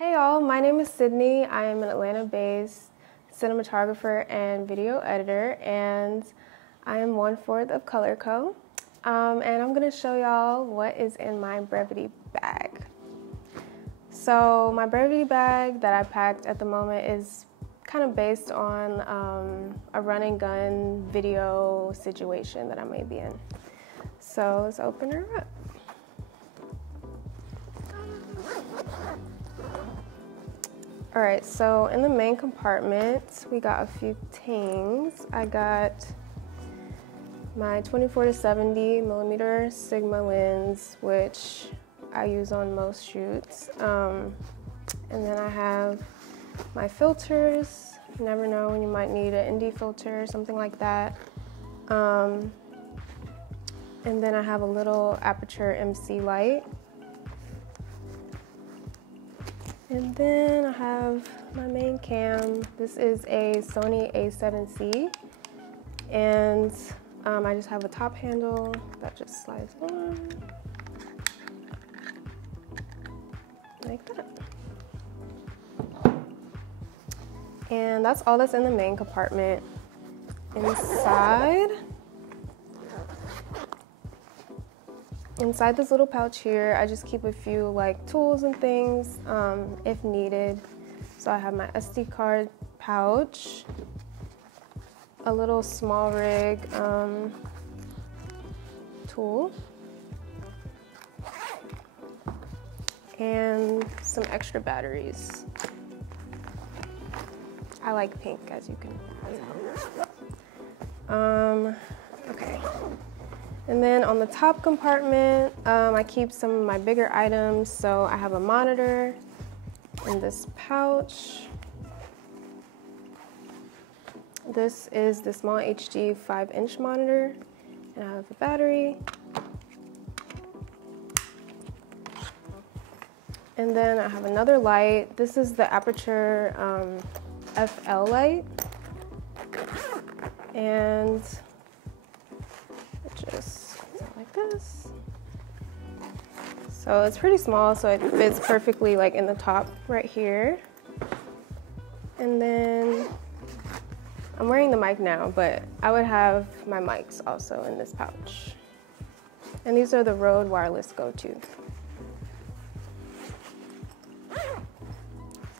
Hey y'all, my name is Sydney. I am an Atlanta-based cinematographer and video editor, and I am 1/4 of Color Co. And I'm gonna show y'all what is in my Brevitē bag. So my Brevitē bag that I packed at the moment is kind of based on a run and gun video situation that I may be in. So let's open her up. All right, so in the main compartment, we got a few things. I got my 24-70 millimeter Sigma lens, which I use on most shoots. And then I have my filters. You never know when you might need an ND filter or something like that. And then I have a little aperture MC light. And then I have my main cam. This is a Sony A7C, and I just have a top handle that just slides on, like that. And that's all that's in the main compartment. Inside this little pouch here, I just keep a few like tools and things if needed. So I have my SD card pouch, a little small rig tool, and some extra batteries. I like pink, as you can tell. Okay. And then on the top compartment, I keep some of my bigger items. So I have a monitor in this pouch. This is the small HD 5-inch monitor, and I have a battery. And then I have another light. This is the aperture FL light. And just like this. So it's pretty small, so it fits perfectly like in the top right here. And then I'm wearing the mic now, but I would have my mics also in this pouch. And these are the Rode wireless go-to. Is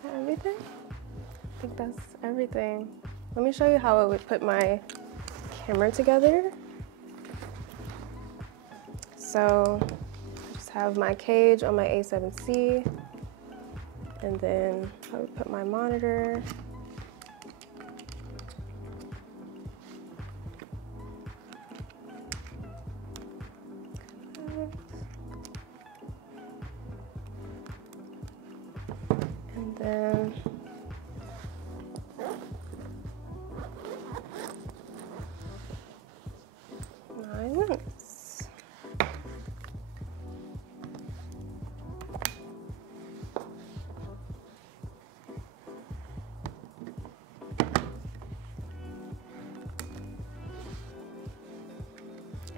that everything? I think that's everything. Let me show you how I would put my camera together. So I just have my cage on my A7C, and then I would put my monitor. And then my lens.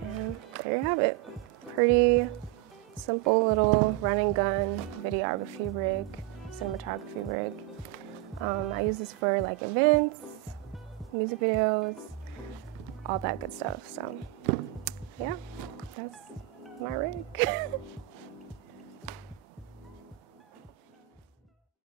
And there you have it. Pretty simple little run and gun videography rig, cinematography rig. I use this for like events, music videos, all that good stuff. So yeah, that's my rig.